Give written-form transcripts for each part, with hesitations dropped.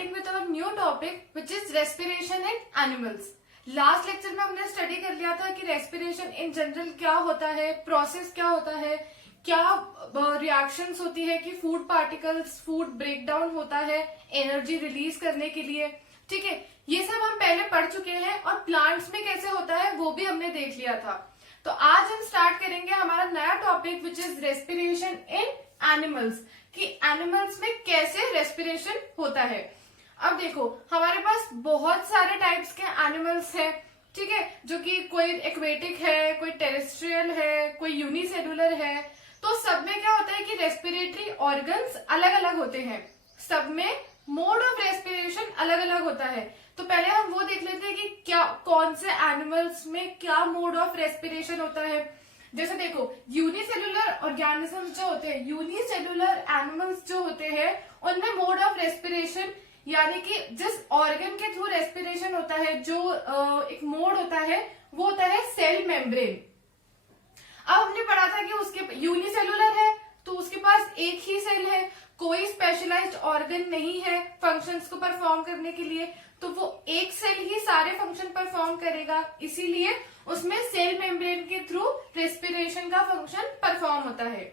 starting with our new topic which is respiration in animals. Last lecture में हमने study कर लिया था कि रेस्पिरेशन इन जनरल क्या होता है, प्रोसेस क्या होता है, क्या रिएक्शंस होती है कि food particles, food break down होता है एनर्जी रिलीज करने के लिए. ठीक है, ये सब हम पहले पढ़ चुके हैं और प्लांट्स में कैसे होता है वो भी हमने देख लिया था. तो आज हम स्टार्ट करेंगे हमारा नया topic which is respiration in animals, कि एनिमल्स में कैसे रेस्पिरेशन होता है. अब देखो हमारे पास बहुत सारे टाइप्स के एनिमल्स हैं, ठीक है, जो कि कोई एक्वेटिक है, कोई टेरेस्ट्रियल है, कोई यूनिसेलुलर है. तो सब में क्या होता है कि रेस्पिरेटरी ऑर्गन्स अलग अलग होते हैं, सब में मोड ऑफ रेस्पिरेशन अलग अलग होता है. तो पहले हम वो देख लेते हैं कि क्या कौन से एनिमल्स में क्या मोड ऑफ रेस्पिरेशन होता है. जैसे देखो यूनिसेलुलर ऑर्गेनिजम्स जो होते हैं, यूनिसेलुलर एनिमल्स जो होते हैं उनमें मोड ऑफ रेस्पिरेशन यानी कि जिस ऑर्गन के थ्रू रेस्पिरेशन होता है, जो एक मोड होता है वो होता है सेल मेम्ब्रेन. अब हमने पढ़ा था कि उसके यूनिसेलुलर है तो उसके पास एक ही सेल है, कोई स्पेशलाइज्ड ऑर्गन नहीं है फंक्शंस को परफॉर्म करने के लिए, तो वो एक सेल ही सारे फंक्शन परफॉर्म करेगा, इसीलिए उसमें सेल मेम्ब्रेन के थ्रू रेस्पिरेशन का फंक्शन परफॉर्म होता है.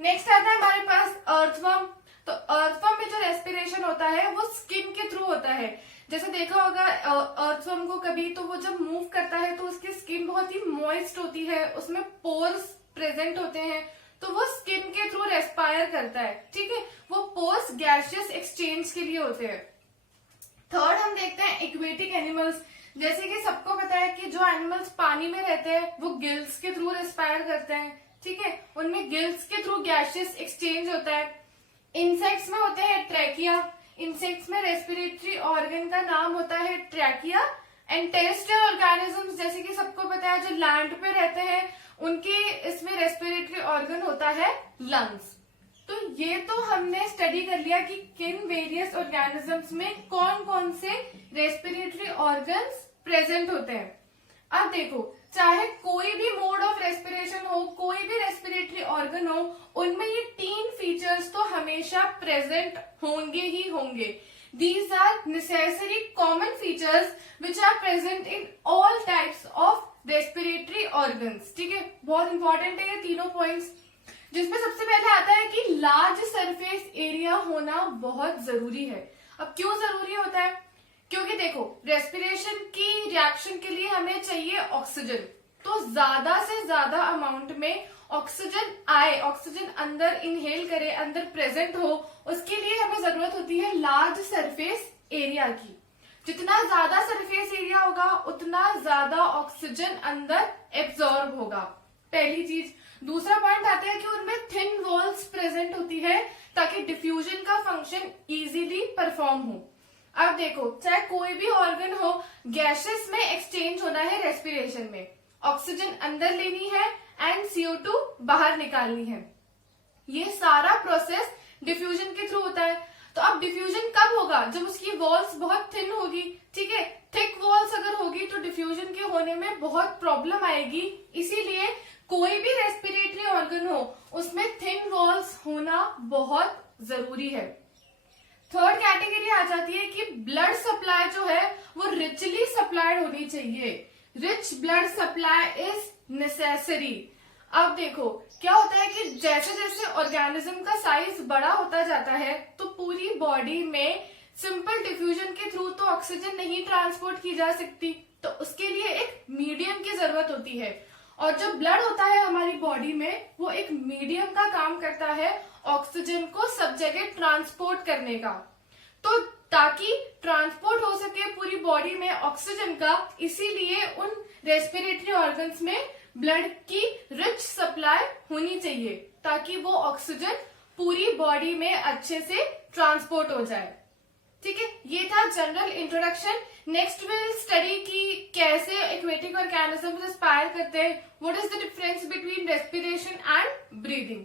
नेक्स्ट आता है हमारे पास अर्थवर्म. तो अर्थवर्म में जो रेस्पिरेशन होता है वो स्किन के थ्रू होता है. जैसे देखा होगा अर्थवर्म को कभी, तो वो जब मूव करता है तो उसकी स्किन बहुत ही मॉइस्ट होती है, उसमें पोर्स प्रेजेंट होते हैं, तो वो स्किन के थ्रू रेस्पायर करता है. ठीक है, वो पोर्स गैसियस एक्सचेंज के लिए होते हैं. थर्ड हम देखते हैं एक्वेटिक एनिमल्स. जैसे कि सबको पता है कि जो एनिमल्स पानी में रहते हैं वो गिल्स के थ्रू रेस्पायर करते हैं. ठीक है, उनमें गिल्स के थ्रू गैसियस एक्सचेंज होता है. इंसेक्ट्स में होते हैं ट्रैकिया. इंसेक्ट्स में रेस्पिरेटरी ऑर्गन का नाम होता है ट्रैकिया. एंड टेरेस्ट्रियल ऑर्गेनिजम्स जैसे कि सबको पता है जो लैंड पे रहते हैं उनके इसमें रेस्पिरेटरी ऑर्गन होता है लंग्स. तो ये तो हमने स्टडी कर लिया कि किन वेरियस ऑर्गेनिजम्स में कौन कौन से रेस्पिरेटरी ऑर्गन्स प्रेजेंट होते हैं. अब देखो चाहे कोई भी मोड ऑफ रेस्पिरेशन हो, कोई भी रेस्पिरेटरी ऑर्गन हो, उनमें ये तीन फीचर्स तो हमेशा प्रेजेंट होंगे ही होंगे. These are necessary common features which are present in all types of respiratory organs. ठीक है, बहुत इंपॉर्टेंट है ये तीनों पॉइंट्स, जिसमें सबसे पहले आता है कि लार्ज सरफेस एरिया होना बहुत जरूरी है. अब क्यों जरूरी होता है? क्योंकि देखो रेस्पिरेशन की रिएक्शन के लिए हमें चाहिए ऑक्सीजन, तो ज्यादा से ज्यादा अमाउंट में ऑक्सीजन आए, ऑक्सीजन अंदर इनहेल करे, अंदर प्रेजेंट हो, उसके लिए हमें जरूरत होती है लार्ज सरफेस एरिया की. जितना ज्यादा सरफेस एरिया होगा उतना ज्यादा ऑक्सीजन अंदर एब्जॉर्ब होगा, पहली चीज. दूसरा पॉइंट आता है कि उनमें थिन वॉल्स प्रेजेंट होती है ताकि डिफ्यूजन का फंक्शन इजीली परफॉर्म हो. अब देखो चाहे कोई भी ऑर्गन हो, गैसेस में एक्सचेंज होना है रेस्पिरेशन में, ऑक्सीजन अंदर लेनी है एंड CO2 बाहर निकालनी है. ये सारा प्रोसेस डिफ्यूजन के थ्रू होता है. तो अब डिफ्यूजन कब होगा? जब उसकी वॉल्स बहुत थिन होगी. ठीक है, थिक वॉल्स अगर होगी तो डिफ्यूजन के होने में बहुत प्रॉब्लम आएगी, इसीलिए कोई भी रेस्पिरेटरी ऑर्गन हो उसमें थिन वॉल्स होना बहुत जरूरी है. थर्ड कैटेगरी आ जाती है कि ब्लड सप्लाई जो है वो रिचली सप्लाइड होनी चाहिए. Rich blood supply is necessary. अब देखो क्या होता है कि जैसे जैसे ऑर्गेनिज्म का साइज बड़ा होता जाता है तो पूरी बॉडी में सिंपल डिफ्यूजन के थ्रू तो ऑक्सीजन नहीं ट्रांसपोर्ट की जा सकती, तो उसके लिए एक मीडियम की जरूरत होती है. और जो ब्लड होता है हमारी बॉडी में वो एक मीडियम का काम करता है ऑक्सीजन को सब जगह ट्रांसपोर्ट करने का. तो ताकि ट्रांसपोर्ट हो सके पूरी बॉडी में ऑक्सीजन का, इसीलिए उन रेस्पिरेटरी ऑर्गन्स में ब्लड की रिच सप्लाई होनी चाहिए ताकि वो ऑक्सीजन पूरी बॉडी में अच्छे से ट्रांसपोर्ट हो जाए. ठीक है, ये था general introduction. Next will study की कैसे एक्वेटिक ऑर्गेनिजम्स रेस्पायर करते हैं, what is the difference between respiration and breathing.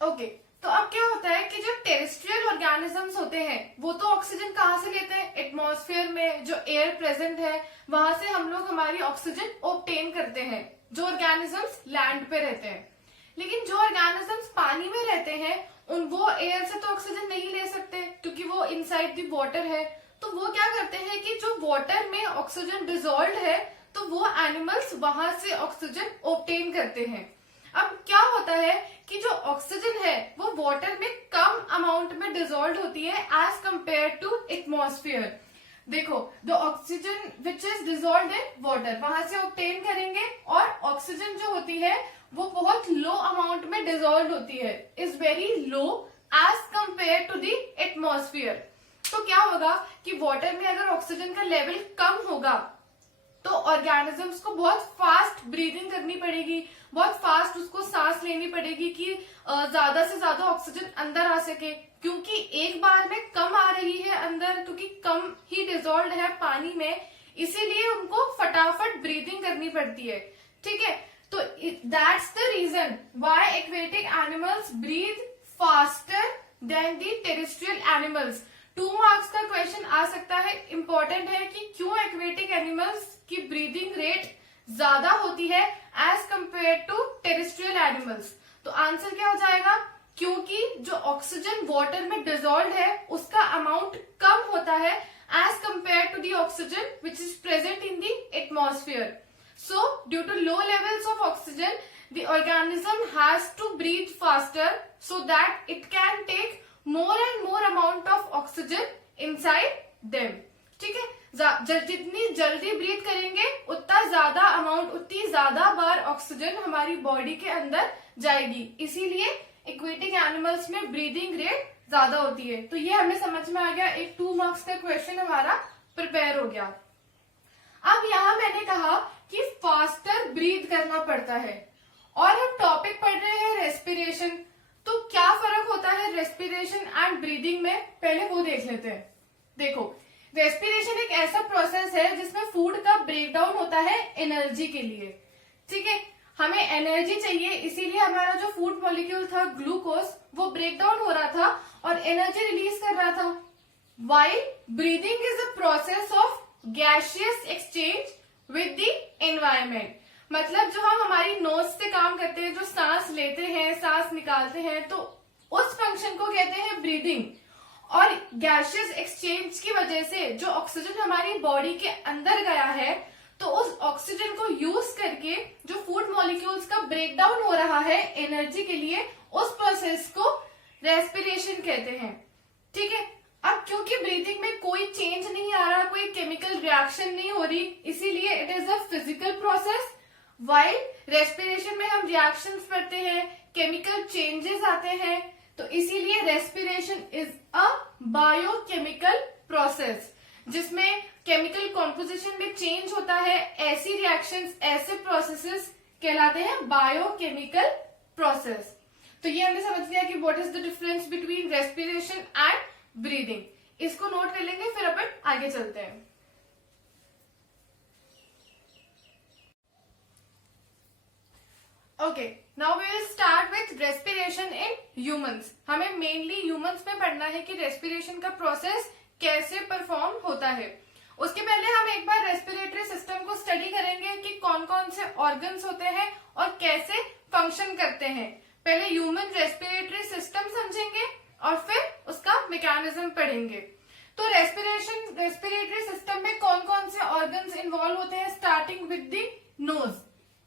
Okay, तो अब क्या होता है कि जो टेरेस्ट्रियल ऑर्गेनिजम्स होते हैं वो तो ऑक्सीजन कहाँ से लेते हैं? एटमॉस्फेयर में जो एयर प्रेजेंट है वहां से हम लोग हमारी ऑक्सीजन ऑब्टेन करते हैं, जो ऑर्गेनिजम्स लैंड पे रहते हैं. लेकिन जो ऑर्गेनिजम्स पानी में रहते हैं वो एयर से तो ऑक्सीजन नहीं ले सकते क्योंकि वो इनसाइड द वाटर है। तो वो क्या करते हैं कि जो वाटर में ऑक्सीजन डिजोल्व है तो वो एनिमल्स वहां से ऑक्सीजन ऑब्टेन करते हैं। अब क्या होता है कि जो ऑक्सीजन है वो वाटर में कम अमाउंट में डिजोल्व होती है एज कंपेयर टू एटमॉस्फेयर। देखो, the oxygen which is dissolve in water वहां से ऑब्टेन करेंगे, और ऑक्सीजन जो होती है वो बहुत लो अमाउंट में डिजोल्व होती है, is very low as compared to the atmosphere. तो क्या होगा कि वाटर में अगर ऑक्सीजन का लेवल कम होगा तो ऑर्गेनिजम्स को बहुत फास्ट ब्रीदिंग करनी पड़ेगी, बहुत फास्ट उसको सांस लेनी पड़ेगी कि ज्यादा से ज्यादा ऑक्सीजन अंदर आ सके, क्योंकि एक बार में कम आ रही है अंदर, क्योंकि कम ही डिजोल्व है पानी में, इसीलिए उनको फटाफट ब्रीदिंग करनी पड़ती है। ठीक है, तो that's the reason why aquatic animals breathe faster than the terrestrial animals. 2 marks का क्वेश्चन आ सकता है, इंपॉर्टेंट है कि क्यों एक्वेटिक एनिमल्स की ब्रीदिंग रेट ज्यादा होती है as compared to terrestrial animals. तो आंसर क्या हो जाएगा, क्योंकि जो ऑक्सीजन वाटर में डिजोल्व है उसका अमाउंट कम होता है as compared to the oxygen which is present in the atmosphere. So, due to low levels of oxygen, the organism has to breathe faster so that it can take more and more amount of oxygen inside them. ठीक है, जितनी जल्दी breathe करेंगे उतना ज्यादा amount, उतनी ज्यादा बार oxygen हमारी बॉडी के अंदर जाएगी, इसीलिए एक्वेटिक एनिमल्स में ब्रीदिंग रेट ज्यादा होती है। तो ये हमें समझ में आ गया, एक 2 मार्क्स का क्वेश्चन हमारा प्रिपेयर हो गया। अब यहाँ मैंने कहा कि फास्टर ब्रीथ करना पड़ता है, और हम टॉपिक पढ़ रहे हैं रेस्पिरेशन। तो क्या फर्क होता है रेस्पिरेशन एंड ब्रीदिंग में, पहले वो देख लेते हैं। देखो, रेस्पिरेशन एक ऐसा प्रोसेस है जिसमें फूड का ब्रेकडाउन होता है एनर्जी के लिए। ठीक है, हमें एनर्जी चाहिए, इसीलिए हमारा जो फूड मॉलिक्यूल था ग्लूकोज वो ब्रेकडाउन हो रहा था और एनर्जी रिलीज कर रहा था। While breathing is a process of gaseous exchange with the environment. मतलब जो हम हमारी नोज से काम करते हैं, जो सांस लेते हैं सांस निकालते हैं, तो उस फंक्शन को कहते हैं ब्रीदिंग। और गैसियस एक्सचेंज की वजह से जो ऑक्सीजन हमारी बॉडी के अंदर गया है, तो उस ऑक्सीजन को यूज करके जो फूड मॉलिक्यूल्स का ब्रेकडाउन हो रहा है एनर्जी के लिए, उस प्रोसेस को रेस्पिरेशन कहते हैं। ठीक है, अब क्योंकि ब्रीथिंग में कोई चेंज नहीं आ रहा, कोई केमिकल रिएक्शन नहीं हो रही, इसीलिए it is a physical process. While respiration में हम रिएक्शंस करते हैं, केमिकल चेंजेस आते हैं, तो इसीलिए respiration is a biochemical process जिसमें केमिकल कॉम्पोजिशन में चेंज होता है। ऐसी रिएक्शंस, ऐसे प्रोसेसेस कहलाते हैं बायोकेमिकल प्रोसेस। तो ये हमने समझ लिया कि what is the difference between respiration and breathing. इसको नोट कर लेंगे, फिर अपन आगे चलते हैं। Okay, now we will start with respiration in humans. हमें मेनली ह्यूमंस में पढ़ना है कि रेस्पिरेशन का प्रोसेस कैसे परफॉर्म होता है। उसके पहले हम एक बार रेस्पिरेटरी सिस्टम को स्टडी करेंगे कि कौन कौन से ऑर्गन्स होते हैं और कैसे फंक्शन करते हैं। पहले ह्यूमन रेस्पिरेटरी सिस्टम समझेंगे और फिर उसका मैकेनिज्म पढ़ेंगे। तो रेस्पिरेटरी सिस्टम में कौन कौन से ऑर्गन्स इन्वॉल्व होते हैं, स्टार्टिंग विद द नोज।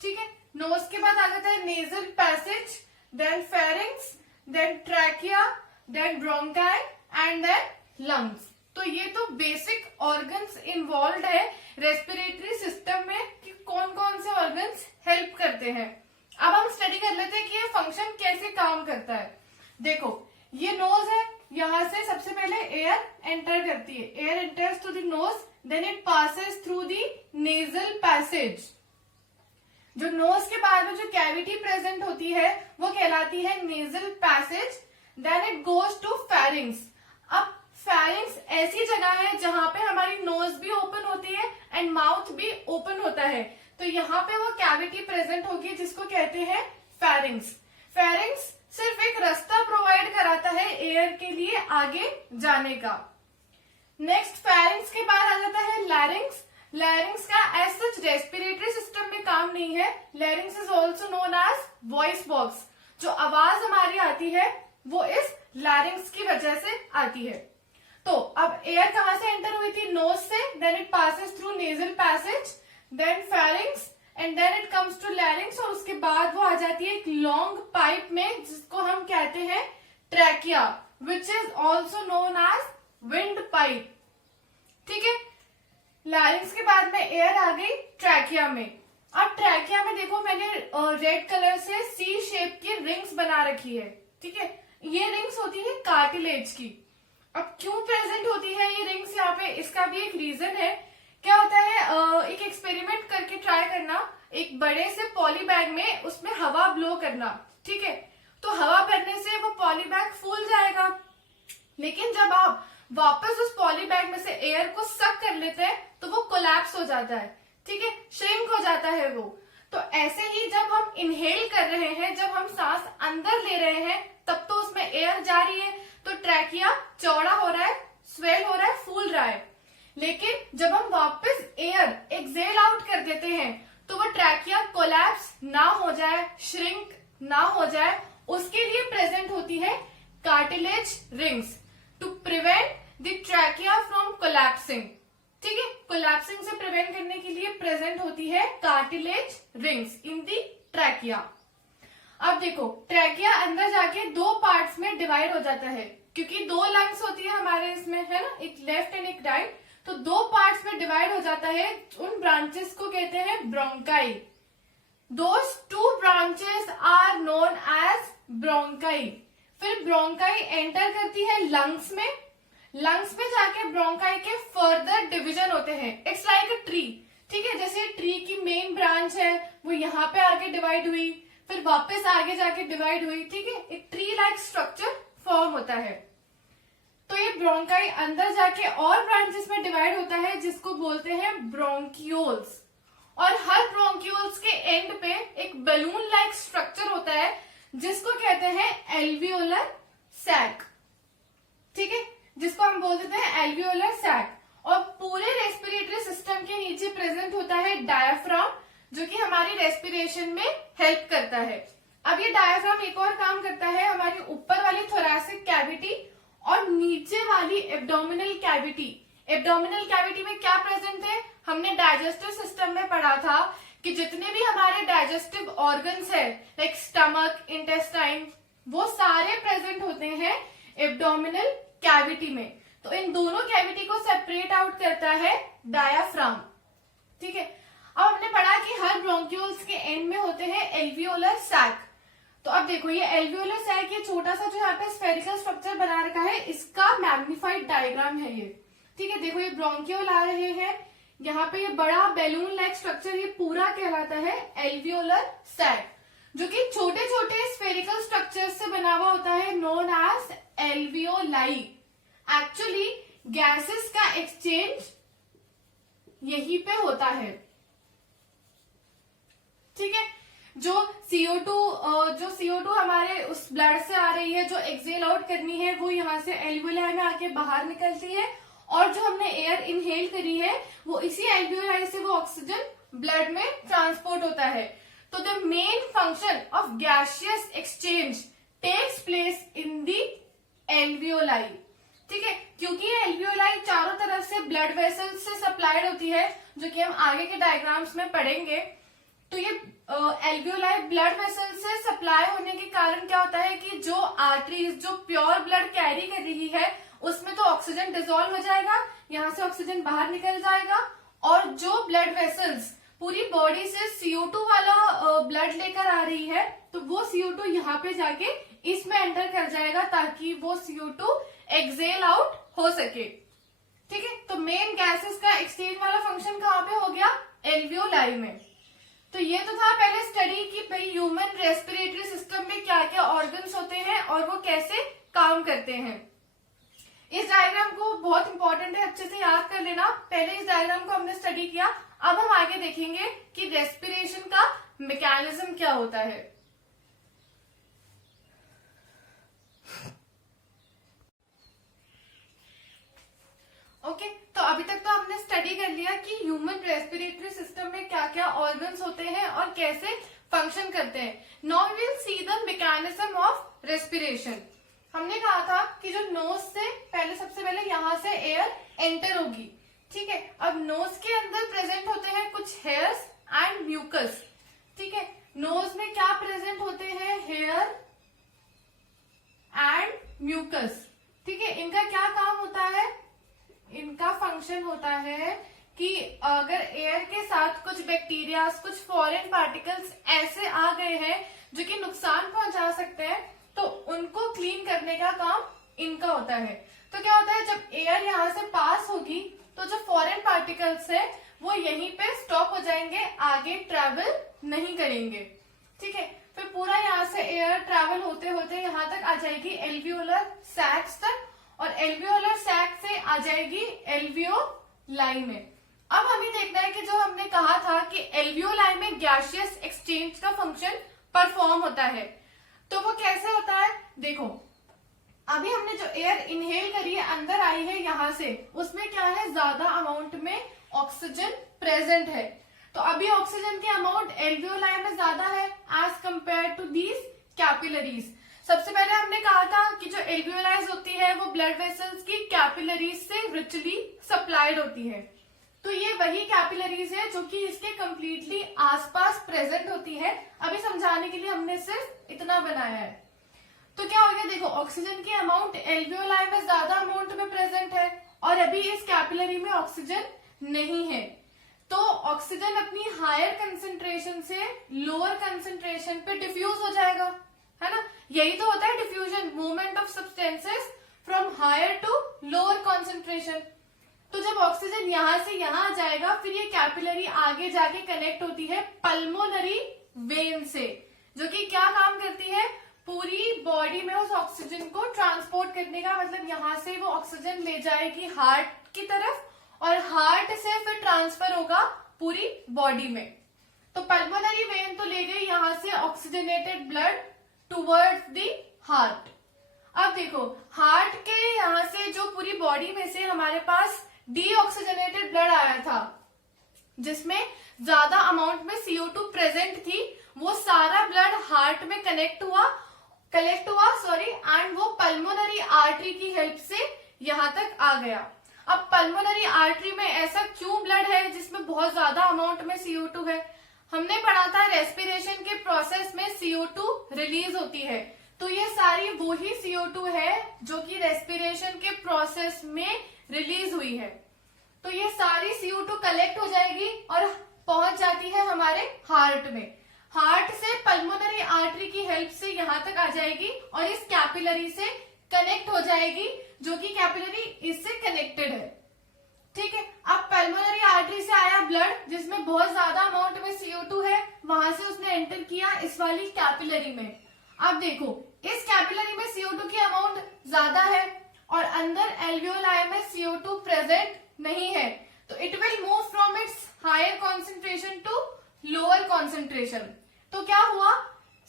ठीक है, नोज के बाद आ जाता है nasal passage, then pharynx, then trachea, then bronchi and then lungs. तो ये तो बेसिक ऑर्गन्स इन्वॉल्व है रेस्पिरेटरी सिस्टम में कि कौन कौन से ऑर्गन्स हेल्प करते हैं। अब हम स्टडी कर लेते हैं कि ये फंक्शन कैसे काम करता है। देखो, ये नोज है, यहां से सबसे पहले एयर एंटर करती है, air enters to the nose, then it passes through the nasal passage. जो नोज के बाद में जो कैविटी प्रेजेंट होती है वो कहलाती है nasal passage, then it goes to pharynx. अब फेरिंग्स ऐसी जगह है जहां पे हमारी नोज भी ओपन होती है एंड माउथ भी ओपन होता है, तो यहाँ पे वो कैविटी प्रेजेंट होगी जिसको कहते हैं फेरिंग्स। फेरिंग्स सिर्फ एक रास्ता प्रोवाइड कराता है एयर के लिए आगे जाने का। नेक्स्ट फेरिंग्स के बाद आ जाता है लैरिंग्स। लैरिंग्स का एज सच रेस्पिरेटरी सिस्टम में काम नहीं है। Larynx is also known as voice box. जो आवाज हमारी आती है वो इस लैरिंग्स की वजह से आती है। तो अब एयर कहां से एंटर हुई थी? नोज से, then it passes through nasal passage, then pharynx and then it comes to larynx, और उसके बाद वो आ जाती है एक लॉन्ग पाइप में जिसको हम कहते हैं trachea, which is also known as windpipe. ठीक है, लैरिंग्स के बाद में एयर आ गई ट्रैकिया में। अब ट्रैकिया में देखो मैंने रेड कलर से सी शेप की रिंग्स बना रखी है। ठीक है, ये रिंग्स होती है कार्टिलेज की। अब क्यों प्रेजेंट होती है ये रिंग्स यहाँ पे, इसका भी एक रीजन है। क्या होता है, एक एक्सपेरिमेंट करके ट्राई करना, एक बड़े से पॉली बैग में उसमें हवा ब्लो करना। ठीक है, तो हवा भरने से वो पॉली बैग फूल जाएगा, लेकिन जब आप वापस उस पॉली बैग में से एयर को सक कर लेते हैं तो वो कोलैप्स हो जाता है। ठीक है, श्रिंक हो जाता है वो। तो ऐसे ही जब हम इनहेल कर रहे हैं, जब हम सांस अंदर ले रहे हैं, तब तो उसमें एयर जा रही है, तो ट्रैकिया चौड़ा हो रहा है, स्वेल हो रहा है, फूल रहा है। लेकिन जब हम वापस एयर एक्सेल आउट कर देते हैं तो वो ट्रैकिया कोलैप्स ना हो जाए, श्रिंक ना हो जाए, उसके लिए प्रेजेंट होती है cartilage rings to prevent the trachea from collapsing. ठीक है, कोलैप्सिंग से प्रिवेंट करने के लिए प्रेजेंट होती है cartilage rings in the trachea. अब देखो ट्रैकिया अंदर जाके दो पार्ट्स में डिवाइड हो जाता है, क्योंकि दो लंग्स होती है हमारे इसमें, है ना, एक लेफ्ट एंड एक राइट, तो दो पार्ट्स में डिवाइड हो जाता है। उन ब्रांचेस को कहते हैं bronchi. Those two branches are known as bronchi. फिर ब्रोंकाई एंटर करती है लंग्स में, लंग्स में जाके ब्रोंकाई के फर्दर डिवीजन होते हैं। It's like a tree. ठीक है, जैसे ट्री की मेन ब्रांच है वो यहाँ पे आके डिवाइड हुई, फिर वापस आगे जाके डिवाइड हुई। ठीक है, एक ट्री लाइक स्ट्रक्चर फॉर्म होता है। तो ये ब्रोंकाई अंदर जाके और ब्रांचेस में डिवाइड होता है, जिसको बोलते हैं ब्रोंकियोल्स। और हर ब्रोंकियोल्स के एंड पे एक बलून लाइक स्ट्रक्चर होता है, जिसको कहते हैं एल्वियोलर सैक। ठीक है, जिसको हम बोल देते हैं एल्वियोलर सैक। और पूरे रेस्पिरेटरी सिस्टम के नीचे प्रेजेंट होता है डायाफ्राम, जो कि हमारी रेस्पिरेशन में हेल्प करता है। अब ये डायाफ्राम एक और काम करता है, हमारी ऊपर वाली थोरैसिक कैविटी और नीचे वाली एब्डोमिनल कैविटी। एब्डोमिनल कैविटी में क्या प्रेजेंट है? हमने डाइजेस्टिव सिस्टम में पढ़ा था कि जितने भी हमारे डाइजेस्टिव ऑर्गन्स है, लाइक स्टमक, इंटेस्टाइन, वो सारे प्रेजेंट होते हैं एब्डोमिनल कैविटी में। तो इन दोनों कैविटी को सेपरेट आउट करता है डायाफ्राम। ठीक है, अब हमने पढ़ा कि हर ब्रोंक्यूल्स के एंड में होते हैं एल्वियोलर सैक। तो अब देखो ये एल्वियोलर सैक, ये छोटा सा जो यहाँ पे स्फेरिकल स्ट्रक्चर बना रखा है, इसका मैग्निफाइड डायग्राम है ये। ठीक है, देखो ये ब्रोंक्यूल आ रहे हैं, यहाँ पे ये बड़ा बैलून लाइक स्ट्रक्चर, ये पूरा कहलाता है एल्वियोलर सैक, जो कि छोटे छोटे स्फेरिकल स्ट्रक्चर से बना हुआ होता है, known as alveoli. Actually gases का एक्सचेंज यहीं पे होता है। ठीक है, जो CO2 हमारे उस ब्लड से आ रही है, जो एक्सेल आउट करनी है, वो यहाँ से एल्वियोलाई में आके बाहर निकलती है, और जो हमने एयर इनहेल करी है वो इसी एल्वियोलाई से वो ऑक्सीजन ब्लड में ट्रांसपोर्ट होता है। तो the main function of gaseous exchange takes place in the alveoli. ठीक है, क्योंकि ये एल्वियोलाई चारों तरफ से ब्लड वेसल्स से सप्लाइड होती है, जो कि हम आगे के डायग्राम्स में पढ़ेंगे। तो ये एल्वियोलाई ब्लड वेसल से सप्लाई होने के कारण क्या होता है कि जो आर्टरीज जो प्योर ब्लड कैरी कर रही है उसमें तो ऑक्सीजन डिसॉल्व हो जाएगा, यहाँ से ऑक्सीजन बाहर निकल जाएगा, और जो ब्लड वेसल्स पूरी बॉडी से CO2 वाला ब्लड लेकर आ रही है, तो वो CO2 यहाँ पे जाके इसमें एंटर कर जाएगा, ताकि वो CO2 एक्सेल आउट हो सके। ठीक है, तो मेन गैसेस का एक्सचेंज वाला फंक्शन कहाँ पे हो गया? एल्वियोलाई में। तो ये तो था पहले स्टडी की भाई ह्यूमन रेस्पिरेटरी सिस्टम में क्या क्या ऑर्गन्स होते हैं और वो कैसे काम करते हैं। इस डायग्राम को बहुत इंपॉर्टेंट है, अच्छे से याद कर लेना। पहले इस डायग्राम को हमने स्टडी किया, अब हम आगे देखेंगे कि रेस्पिरेशन का मैकेनिज्म क्या होता है। ओके, तो अभी तक तो हमने स्टडी कर लिया कि ह्यूमन रेस्पिरेटरी सिस्टम में क्या क्या ऑर्गन्स होते हैं और कैसे फंक्शन करते हैं। Now we will see the mechanism of respiration. हमने कहा था कि जो नोज से पहले, सबसे पहले यहां से एयर एंटर होगी, ठीक है। अब नोज के अंदर प्रेजेंट होते हैं कुछ हेयर्स एंड म्यूकस, ठीक है। नोज में क्या प्रेजेंट होते हैं? हेयर एंड म्यूकस, ठीक है। इनका क्या काम होता है? इनका फंक्शन होता है कि अगर एयर के साथ कुछ बैक्टीरिया, कुछ फॉरेन पार्टिकल्स ऐसे आ गए हैं जो कि नुकसान पहुंचा सकते हैं, तो उनको क्लीन करने का काम इनका होता है। तो क्या होता है, जब एयर यहां से पास होगी तो जो फॉरेन पार्टिकल्स है वो यहीं पे स्टॉप हो जाएंगे, आगे ट्रेवल नहीं करेंगे, ठीक है। फिर पूरा यहाँ से एयर ट्रेवल होते होते यहाँ तक आ जाएगी एल्वियोलर सैक्स तक, और एल्वियोलर सैक से आ जाएगी एल्वियोलाई में। अब हमें देखना है कि जो हमने कहा था कि एल्वियोलाई में गैसियस एक्सचेंज का फंक्शन परफॉर्म होता है, तो वो कैसे होता है? देखो, अभी हमने जो एयर इनहेल करी है, अंदर आई है यहां से, उसमें क्या है? ज्यादा अमाउंट में ऑक्सीजन प्रेजेंट है। तो अभी ऑक्सीजन की अमाउंट एल्वियोलाई में ज्यादा है as compared to these capillaries. सबसे पहले हमने कहा था कि जो एल्वियोलाइज होती है वो ब्लड वेसल्स की कैपिलरीज से रिचली सप्लाइड होती है। तो ये वही कैपिलरीज है जो कि इसके कंप्लीटली आसपास प्रेजेंट होती है। अभी समझाने के लिए हमने सिर्फ इतना बनाया है। तो क्या हो गया? देखो, ऑक्सीजन की अमाउंट एल्वियोलाई में ज्यादा अमाउंट में प्रेजेंट है और अभी इस कैपिलरी में ऑक्सीजन नहीं है। तो ऑक्सीजन अपनी हायर कंसेंट्रेशन से लोअर कंसेंट्रेशन पे डिफ्यूज हो जाएगा, है ना। यही तो होता है diffusion, movement of substances from higher to lower concentration. तो जब ऑक्सीजन यहां से यहां आ जाएगा, फिर ये कैपिलरी आगे जाके कनेक्ट होती है पल्मोनरी वेन से, जो कि क्या काम करती है? पूरी बॉडी में उस ऑक्सीजन को ट्रांसपोर्ट करने का, मतलब यहां से वो ऑक्सीजन ले जाएगी हार्ट की तरफ, और हार्ट से फिर ट्रांसफर होगा पूरी बॉडी में। तो पल्मोनरी वेन तो ले गई यहां से oxygenated blood towards the heart. अब देखो, हार्ट के यहां से जो पूरी बॉडी में से हमारे पास डीऑक्सीजनेटेड ब्लड आया था, जिसमें ज्यादा अमाउंट में CO2 प्रेजेंट थी, वो सारा ब्लड हार्ट में कलेक्ट हुआ एंड वो पल्मोनरी आर्टरी की हेल्प से यहां तक आ गया। अब पल्मोनरी आर्टरी में ऐसा क्यों ब्लड है जिसमें बहुत ज्यादा अमाउंट में CO2 है? हमने पढ़ा था रेस्पिरेशन के प्रोसेस में CO2 रिलीज होती है, तो ये सारी वही CO2 है जो कि रेस्पिरेशन के प्रोसेस में रिलीज हुई है। तो ये सारी CO2 कलेक्ट हो जाएगी और पहुंच जाती है हमारे हार्ट में। हार्ट से पल्मोनरी आर्टरी की हेल्प से यहां तक आ जाएगी और इस कैपिलरी से कनेक्ट हो जाएगी, जो कि कैपिलरी इससे कनेक्टेड है, ठीक है। अब पल्मोनरी आर्टरी से आया ब्लड जिसमें बहुत ज्यादा अमाउंट में CO2 है, वहां से उसने एंटर किया इस वाली कैपिलरी में। अब देखो, इस कैपिलरी में CO2 की अमाउंट ज्यादा है और अंदर एल्वियोलाई में CO2 प्रेजेंट नहीं है, तो it will move from its higher concentration to lower concentration. तो क्या हुआ?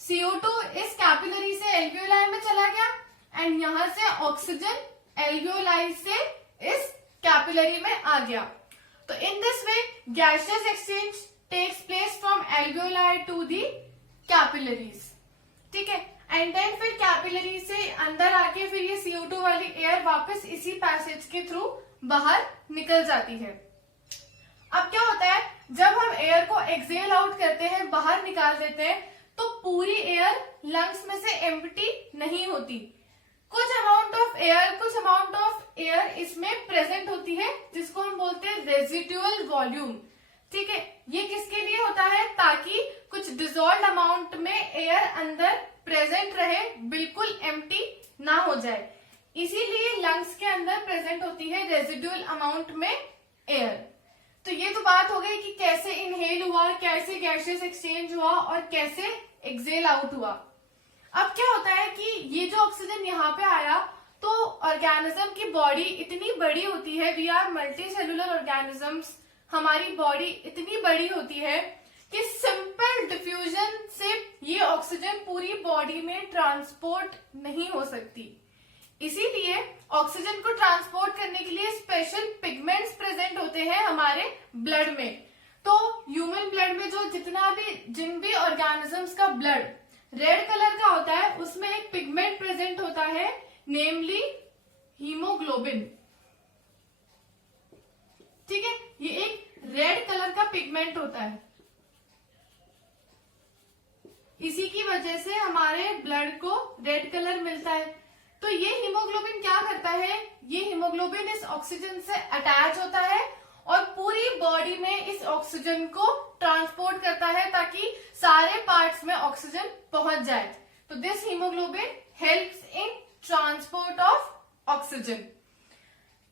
CO2 इस कैपिलरी से एल्वियोलाई में चला गया एंड यहां से ऑक्सीजन एल्वियोलाई से इस कैपिलरी में आ गया। तो in this way gaseous exchange takes place from alveoli to the capillaries, ठीक है। एंड देन फिर कैपिलरी से अंदर आके फिर ये CO2 वाली एयर वापस इसी पैसेज के थ्रू बाहर निकल जाती है। अब क्या होता है, जब हम एयर को एक्सेल आउट करते हैं, बाहर निकाल देते हैं, तो पूरी एयर लंग्स में से एम्प्टी नहीं होती। कुछ अमाउंट ऑफ एयर इसमें प्रेजेंट होती है, जिसको हम बोलते हैं रेजिडुअल वॉल्यूम, ठीक है। ये किसके लिए होता है? ताकि कुछ डिजोल्व अमाउंट में एयर अंदर प्रेजेंट रहे, बिल्कुल एम्प्टी ना हो जाए, इसीलिए लंग्स के अंदर प्रेजेंट होती है रेजिडुअल अमाउंट में एयर। तो ये तो बात हो गई कि कैसे इनहेल हुआ, कैसे गैसियस एक्सचेंज हुआ और कैसे एक्सेल आउट हुआ। अब क्या होता है कि ये जो ऑक्सीजन यहाँ पे आया, तो ऑर्गेनिज्म की बॉडी इतनी बड़ी होती है, we are multicellular organisms, हमारी बॉडी इतनी बड़ी होती है कि सिंपल डिफ्यूजन से ये ऑक्सीजन पूरी बॉडी में ट्रांसपोर्ट नहीं हो सकती। इसीलिए ऑक्सीजन को ट्रांसपोर्ट करने के लिए स्पेशल पिगमेंट्स प्रेजेंट होते हैं हमारे ब्लड में। तो ह्यूमन ब्लड में जो जो जिन भी ऑर्गेनिजम्स का ब्लड रेड कलर का होता है उसमें एक पिगमेंट प्रेजेंट होता है, नेमली हीमोग्लोबिन। ठीक है, ये एक रेड कलर का पिगमेंट होता है, इसी की वजह से हमारे ब्लड को रेड कलर मिलता है। तो ये हीमोग्लोबिन क्या करता है, ये हीमोग्लोबिन इस ऑक्सीजन से अटैच होता है और पूरी बॉडी में इस ऑक्सीजन को ट्रांसपोर्ट करता है ताकि सारे पार्ट्स में ऑक्सीजन पहुंच जाए। तो this haemoglobin helps in transport of oxygen.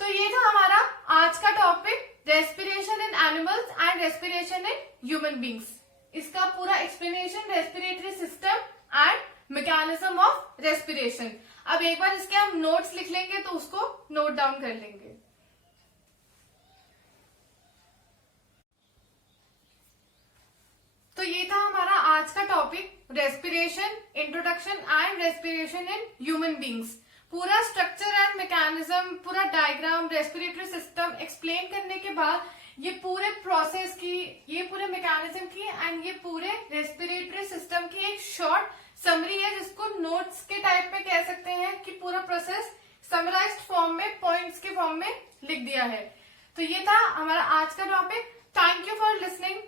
तो ये था हमारा आज का topic, respiration in animals and respiration in human beings. इसका पूरा explanation, respiratory system and mechanism of respiration. अब एक बार इसके हम नोट्स लिख लेंगे तो उसको नोट डाउन कर लेंगे। तो ये था हमारा आज का topic, respiration, introduction and respiration in human beings. पूरा स्ट्रक्चर एंड मैकेनिज्म, पूरा डायग्राम, रेस्पिरेटरी सिस्टम एक्सप्लेन करने के बाद ये पूरे प्रोसेस की, ये पूरे मैकेनिज्म की एंड ये पूरे रेस्पिरेटरी सिस्टम की एक शॉर्ट समरी है, जिसको नोट्स के टाइप में कह सकते हैं कि पूरा प्रोसेस समराइज्ड फॉर्म में, पॉइंट्स के फॉर्म में लिख दिया है। तो ये था हमारा आज का topic. Thank you for listening.